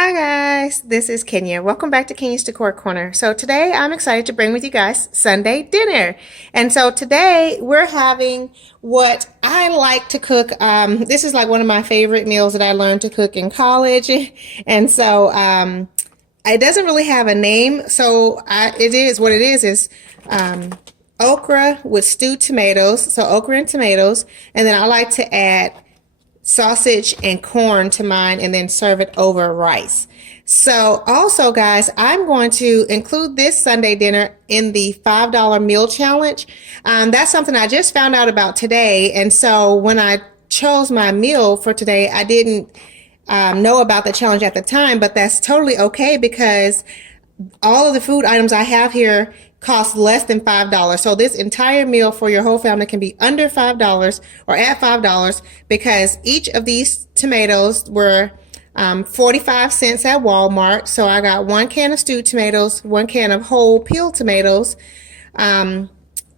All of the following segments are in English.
Hi guys, this is Kenya. Welcome back to Kenya's Decor Corner. So today I'm excited to bring with you guys Sunday dinner. And so today we're having what I like to cook. This is like one of my favorite meals that I learned to cook in college. And so it doesn't really have a name. So it is what it is okra with stewed tomatoes. So okra and tomatoes. And then I like to add sausage and corn to mine and then serve it over rice. So also guys, I'm going to include this Sunday dinner in the $5 meal challenge. That's something I just found out about today. And so when I chose my meal for today, I didn't know about the challenge at the time, but that's totally okay because all of the food items I have here cost less than $5. So this entire meal for your whole family can be under $5 or at $5 because each of these tomatoes were 45 cents at Walmart. So I got one can of stewed tomatoes, one can of whole peeled tomatoes. So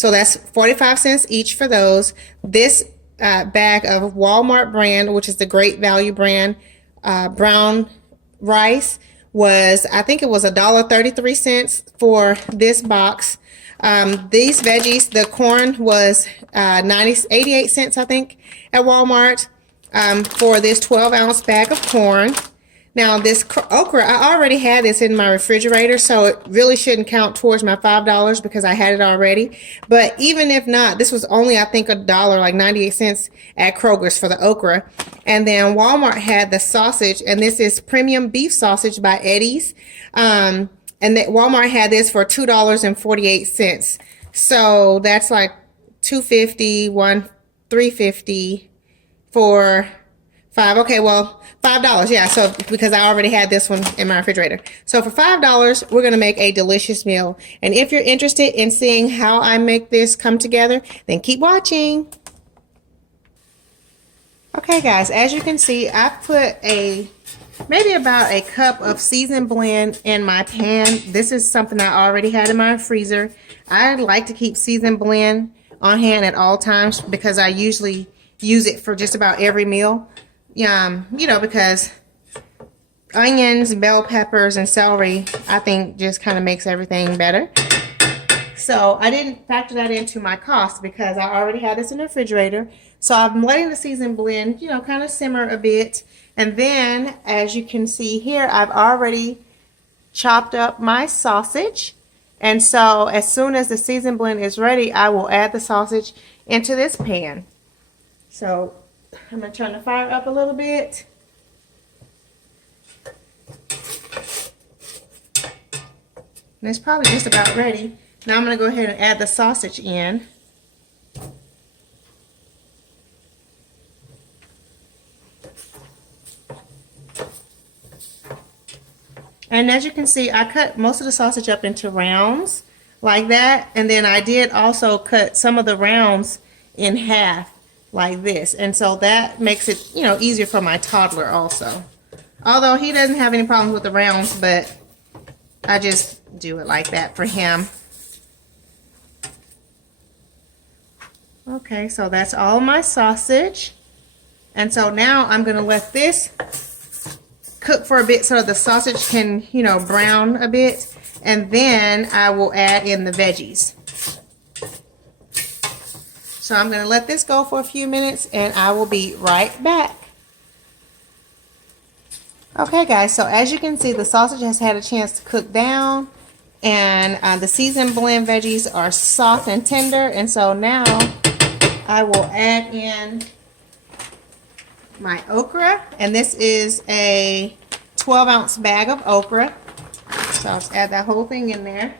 that's 45 cents each for those. This bag of Walmart brand, which is the Great Value brand, brown rice, was, I think it was $1.33 for this box. These veggies, the corn was 88 cents, I think, at Walmart for this 12-ounce bag of corn. Now this okra, I already had this in my refrigerator, so it really shouldn't count towards my $5 because I had it already. But even if not, this was only, I think, $1, like 98 cents at Kroger's for the okra. And then Walmart had the sausage, and this is premium beef sausage by Eddie's. And that Walmart had this for $2.48. So that's like $2.50, $3.50 for $5. Okay, well, $5, yeah, so because I already had this one in my refrigerator. So for $5, we're gonna make a delicious meal. And if you're interested in seeing how I make this come together, then keep watching. Okay guys, as you can see, I put maybe about a cup of seasoned blend in my pan. This is something I already had in my freezer. I like to keep seasoned blend on hand at all times because I usually use it for just about every meal. You know, because onions, bell peppers, and celery, I think just kind of makes everything better. So I didn't factor that into my cost because I already had this in the refrigerator. So I'm letting the seasoned blend, you know, kind of simmer a bit. And then, as you can see here, I've already chopped up my sausage. And so as soon as the seasoned blend is ready, I will add the sausage into this pan. So I'm going to turn the fire up a little bit. And it's probably just about ready. Now I'm going to go ahead and add the sausage in. And as you can see, I cut most of the sausage up into rounds like that. And then I did also cut some of the rounds in half like this. And so that makes it, you know, easier for my toddler also. Although he doesn't have any problems with the rounds, but I just do it like that for him. Okay, so that's all my sausage. And so now I'm going to let this cook for a bit so the sausage can, you know, brown a bit. And then I will add in the veggies. So I'm going to let this go for a few minutes and I will be right back. Okay guys, so as you can see, the sausage has had a chance to cook down and the seasoned blend veggies are soft and tender. And so now I will add in my okra, and this is a 12-ounce bag of okra. So I'll just add that whole thing in there.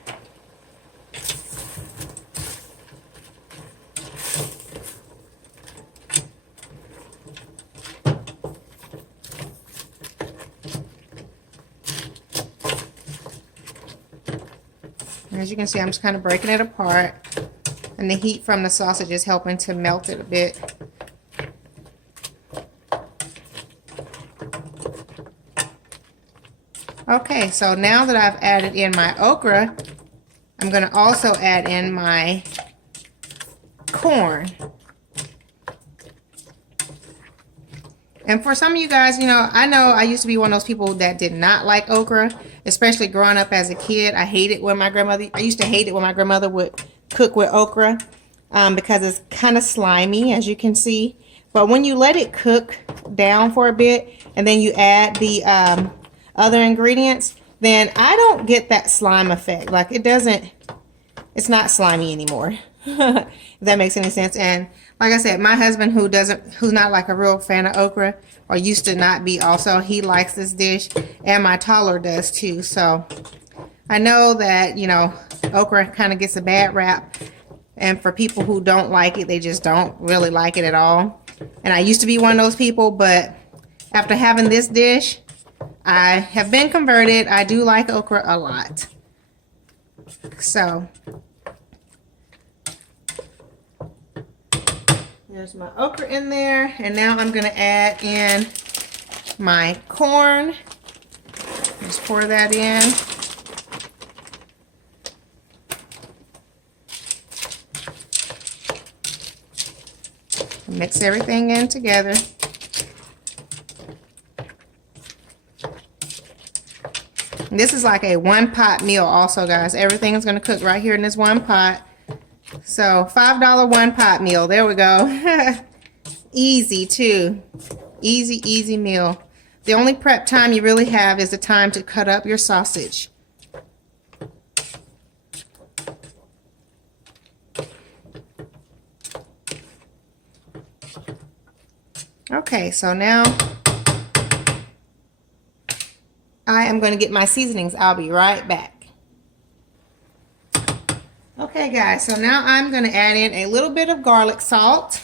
And as you can see, I'm just kind of breaking it apart, and the heat from the sausage is helping to melt it a bit. Okay, so now that I've added in my okra, I'm going to also add in my corn. And for some of you guys, you know I used to be one of those people that did not like okra, especially growing up as a kid. I used to hate it when my grandmother would cook with okra because it's kind of slimy, as you can see. But when you let it cook down for a bit and then you add the other ingredients, then I don't get that slime effect. Like it's not slimy anymore. If that makes any sense. And like I said, my husband who's not like a real fan of okra, or used to not be also, he likes this dish, and my toddler does too. So I know that, you know, okra kind of gets a bad rap, and for people who don't like it, they just don't really like it at all. And I used to be one of those people, but after having this dish, I have been converted. I do like okra a lot. So there's my okra in there, and now I'm going to add in my corn. Just pour that in. Mix everything in together. And this is like a one-pot meal also, guys. Everything is going to cook right here in this one pot. So $5 one-pot meal. There we go. Easy too. Easy meal. The only prep time you really have is the time to cut up your sausage. Okay, so now I am going to get my seasonings. I'll be right back. Okay, guys, so now I'm going to add in a little bit of garlic salt.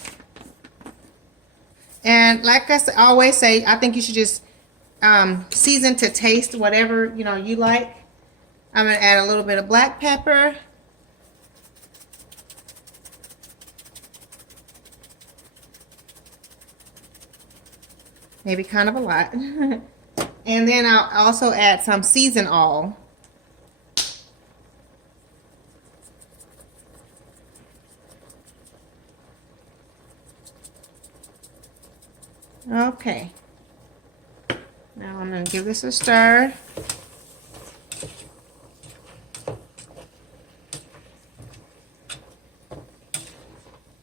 And like I always say, I think you should just season to taste, whatever you like. I'm going to add a little bit of black pepper. Maybe kind of a lot. And then I'll also add some season all. Okay. Now I'm going to give this a stir.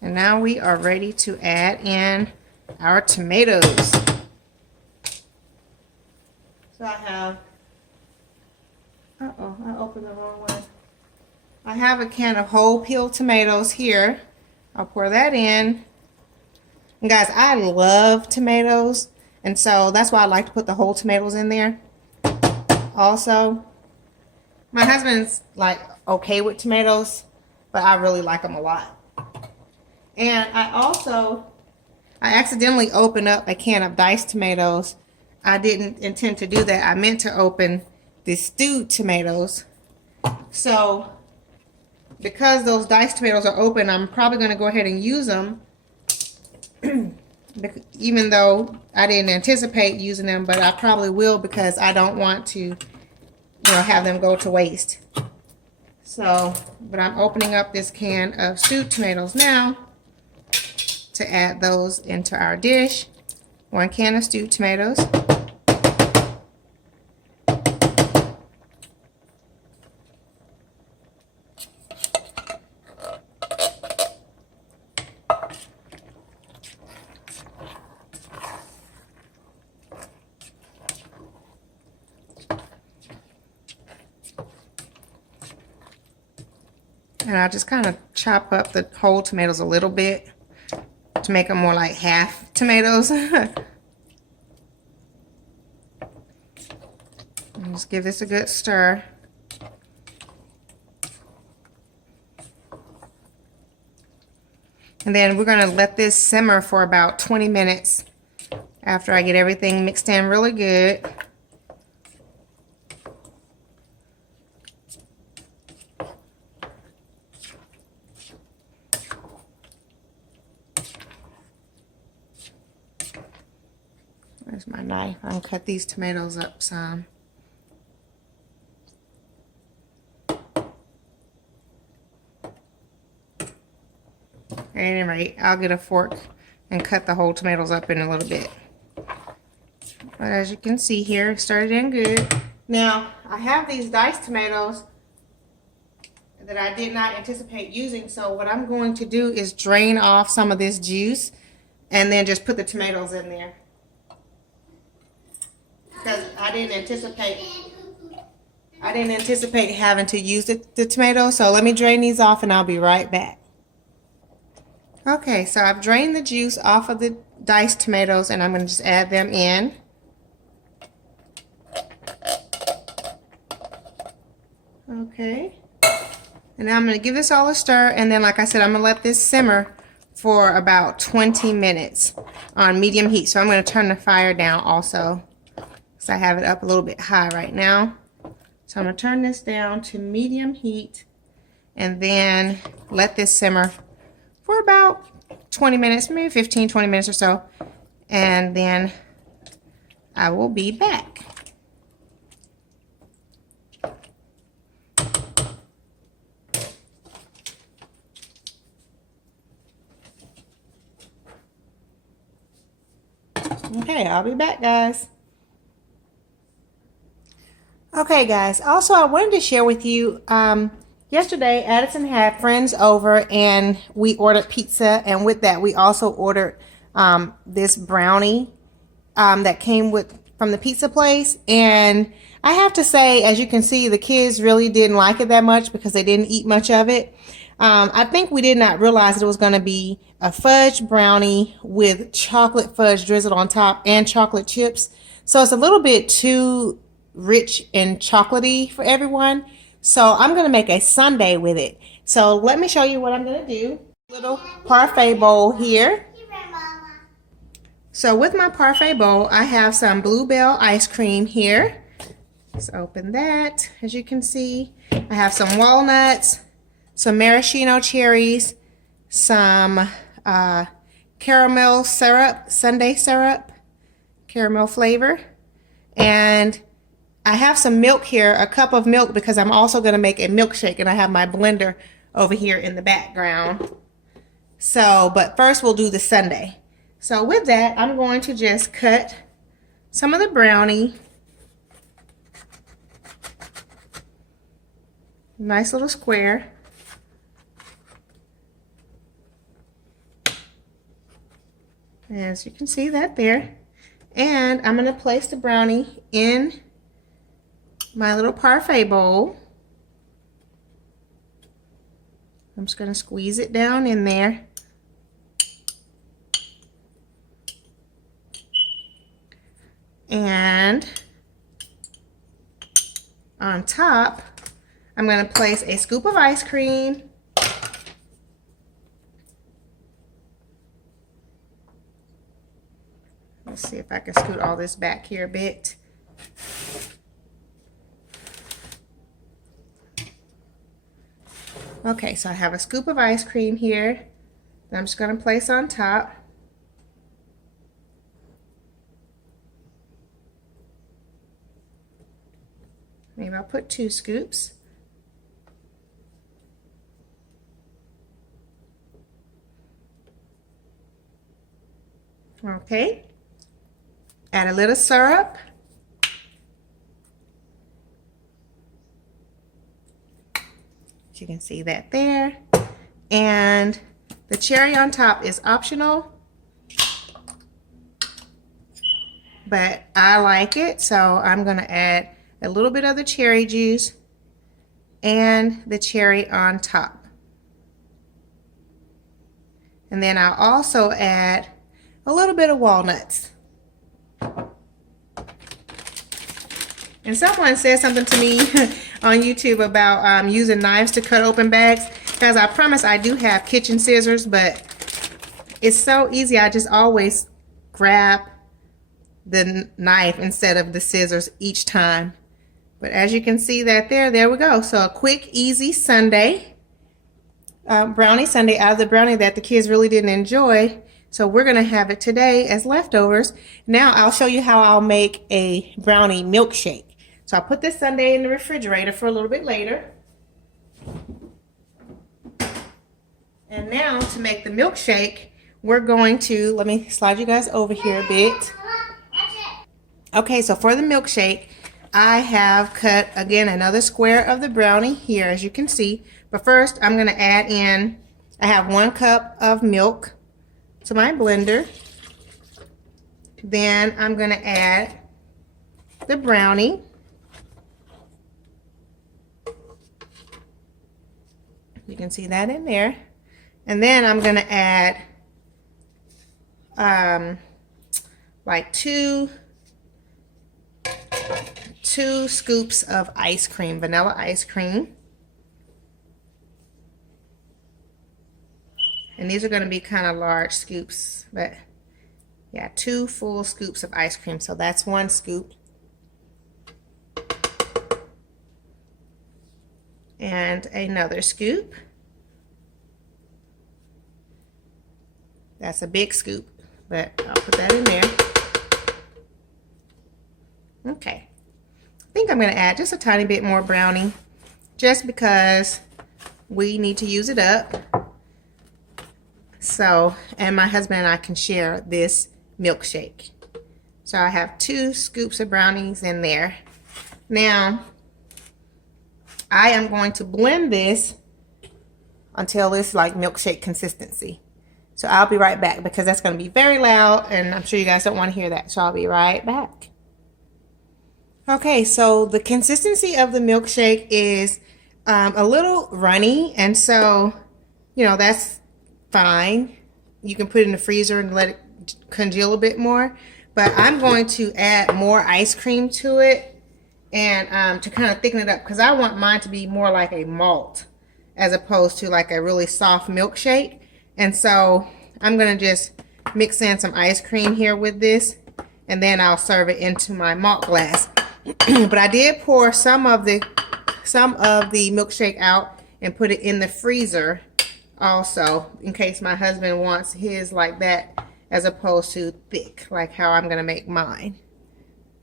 And now we are ready to add in our tomatoes. So I have, I opened the wrong one. I have a can of whole peeled tomatoes here. I'll pour that in. And guys, I love tomatoes, and so that's why I like to put the whole tomatoes in there. Also, my husband's like okay with tomatoes, but I really like them a lot. And I accidentally opened up a can of diced tomatoes. I didn't intend to do that. I meant to open the stewed tomatoes. So because those diced tomatoes are open, I'm probably going to go ahead and use them. Even though I didn't anticipate using them, but I probably will because I don't want to have them go to waste. So, but I'm opening up this can of stewed tomatoes now to add those into our dish. 1 can of stewed tomatoes. And I just kind of chop up the whole tomatoes a little bit to make them more like half tomatoes. And just give this a good stir. And then we're going to let this simmer for about 20 minutes after I get everything mixed in really good. Where's my knife? I'm going to cut these tomatoes up some. At any rate, I'll get a fork and cut the whole tomatoes up in a little bit. But as you can see here, it started in good. Now, I have these diced tomatoes that I did not anticipate using, so what I'm going to do is drain off some of this juice and then just put the tomatoes in there. Because I didn't anticipate having to use the tomatoes, so let me drain these off and I'll be right back. Okay, so I've drained the juice off of the diced tomatoes and I'm going to just add them in. Okay. And now I'm going to give this all a stir, and then like I said, I'm going to let this simmer for about 20 minutes on medium heat. So I'm going to turn the fire down also, because I have it up a little bit high right now. So I'm going to turn this down to medium heat and then let this simmer for about 20 minutes, maybe 15, 20 minutes or so. And then I will be back. Okay, I'll be back, guys. Okay, guys, also I wanted to share with you, yesterday Addison had friends over and we ordered pizza, and with that we also ordered this brownie that came from the pizza place. And I have to say, as you can see, the kids really didn't like it that much because they didn't eat much of it. I think we did not realize that it was going to be a fudge brownie with chocolate fudge drizzled on top and chocolate chips. So it's a little bit too rich and chocolatey for everyone. So I'm going to make a sundae with it. So let me show you what I'm going to do. Little parfait bowl here. So with my parfait bowl, I have some Bluebell ice cream here. Let's open that. As you can see, I have some walnuts, some maraschino cherries, some caramel syrup, sundae syrup, caramel flavor, and I have some milk here, a cup of milk, because I'm also going to make a milkshake, and I have my blender over here in the background. So, but first we'll do the sundae. So with that, I'm going to just cut some of the brownie. Nice little square. As you can see that there. And I'm going to place the brownie in my little parfait bowl. I'm just going to squeeze it down in there. And on top, I'm going to place a scoop of ice cream. Let's see if I can scoot all this back here a bit. Okay, so I have a scoop of ice cream here that I'm just going to place on top. Maybe I'll put 2 scoops. Okay. Add a little syrup. You can see that there. And the cherry on top is optional, but I like it, so I'm going to add a little bit of the cherry juice and the cherry on top. And then I'll also add a little bit of walnuts. And someone said something to me on YouTube about using knives to cut open bags, because I promise I do have kitchen scissors, but it's so easy. I just always grab the knife instead of the scissors each time. But as you can see that there we go. So a quick, easy sundae, brownie sundae out of the brownie that the kids really didn't enjoy. So we're going to have it today as leftovers. Now I'll show you how I'll make a brownie milkshake. So I'll put this sundae in the refrigerator for a little bit later. And now to make the milkshake, we're going to, let me slide you guys over here a bit. Okay, so for the milkshake, I have cut, again, another square of the brownie here, as you can see. But first, I'm going to add in, I have 1 cup of milk to my blender. Then I'm going to add the brownie. You can see that in there. And then I'm going to add like two scoops of ice cream, vanilla ice cream. And these are going to be kind of large scoops, but yeah, 2 full scoops of ice cream. So that's 1 scoop. And another scoop. That's a big scoop, but I'll put that in there. Okay. I think I'm going to add just a tiny bit more brownie, just because we need to use it up. So, and my husband and I can share this milkshake. So I have 2 scoops of brownies in there. Now, I am going to blend this until it's like milkshake consistency. So I'll be right back because that's going to be very loud and I'm sure you guys don't want to hear that. So I'll be right back. Okay, so the consistency of the milkshake is a little runny, and so, you know, that's fine. You can put it in the freezer and let it congeal a bit more. But I'm going to add more ice cream to it and to kind of thicken it up because I want mine to be more like a malt as opposed to like a really soft milkshake. And so I'm going to just mix in some ice cream here with this, and then I'll serve it into my malt glass. But I did pour some of the milkshake out and put it in the freezer also, in case my husband wants his like that as opposed to thick, like how I'm going to make mine.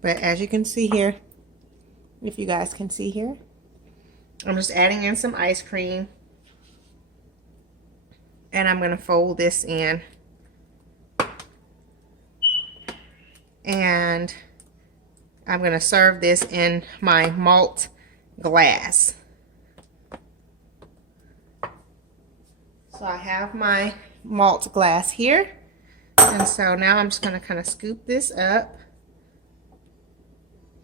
But as you can see here, if you guys can see here, I'm just adding in some ice cream. And I'm going to fold this in. And I'm going to serve this in my malt glass. So I have my malt glass here. And so now I'm just going to kind of scoop this up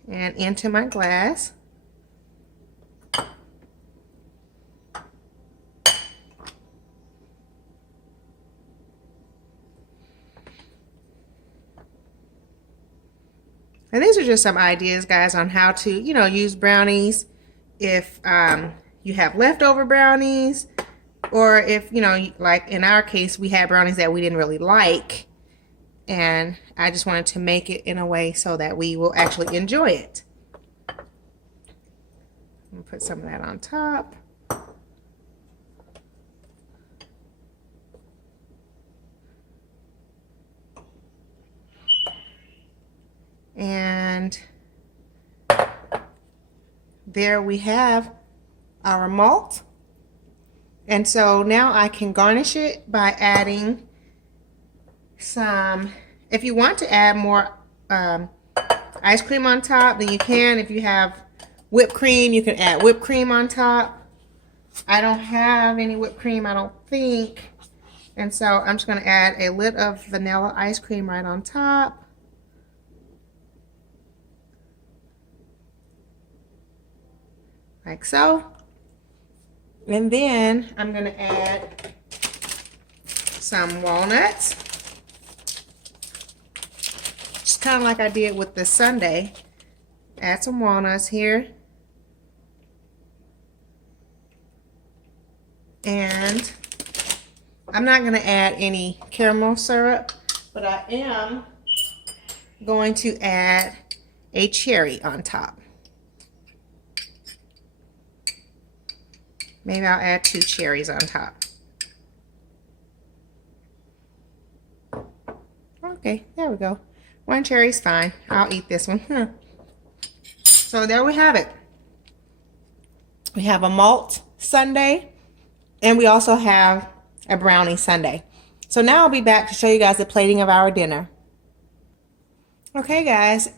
and into my glass. And these are just some ideas, guys, on how to, you know, use brownies if you have leftover brownies, or if, you know, like in our case, we had brownies that we didn't really like, and I just wanted to make it in a way so that we will actually enjoy it. I'm gonna put some of that on top. And there we have our malt. And so now I can garnish it by adding some, if you want to add more ice cream on top, then you can. If you have whipped cream, you can add whipped cream on top. I don't have any whipped cream, I don't think. And so I'm just going to add a lid of vanilla ice cream right on top. Like so. And then I'm going to add some walnuts. Just kind of like I did with the sundae. Add some walnuts here. And I'm not going to add any caramel syrup, but I am going to add a cherry on top. Maybe I'll add 2 cherries on top. Okay, there we go. 1 cherry's fine. I'll eat this one. So there we have it. We have a malt sundae, and we also have a brownie sundae. So now I'll be back to show you guys the plating of our dinner. Okay, guys,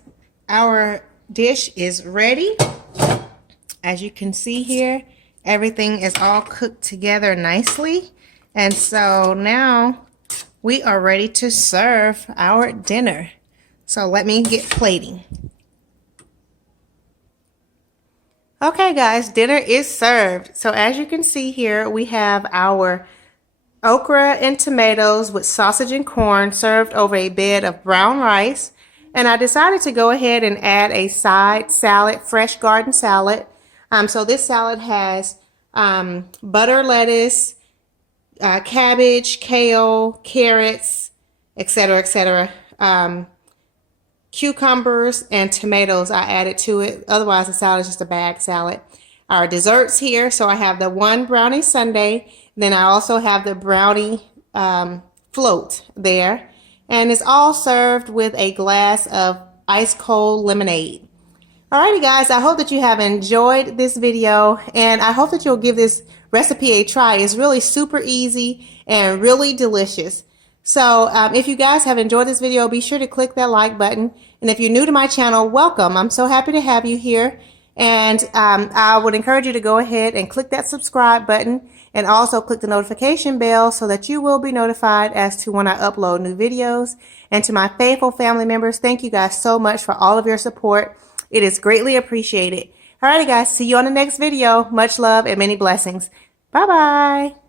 our dish is ready. As you can see here, everything is all cooked together nicely. And so now we are ready to serve our dinner. So let me get plating. Okay guys, dinner is served. So as you can see here, we have our okra and tomatoes with sausage and corn served over a bed of brown rice. And I decided to go ahead and add a side salad, fresh garden salad. So this salad has butter lettuce, cabbage, kale, carrots, etc., etc. Cucumbers and tomatoes I added to it. Otherwise, the salad is just a bag salad. Our desserts here. So I have the one brownie sundae. Then I also have the brownie float there. And it's all served with a glass of ice cold lemonade. Alrighty guys, I hope that you have enjoyed this video, and I hope that you'll give this recipe a try. It's really super easy and really delicious. So if you guys have enjoyed this video, be sure to click that like button. And if you're new to my channel, welcome. I'm so happy to have you here. And I would encourage you to go ahead and click that subscribe button and also click the notification bell so that you will be notified as to when I upload new videos. And to my faithful family members, thank you guys so much for all of your support. It is greatly appreciated. Alrighty guys, see you on the next video. Much love and many blessings. Bye-bye.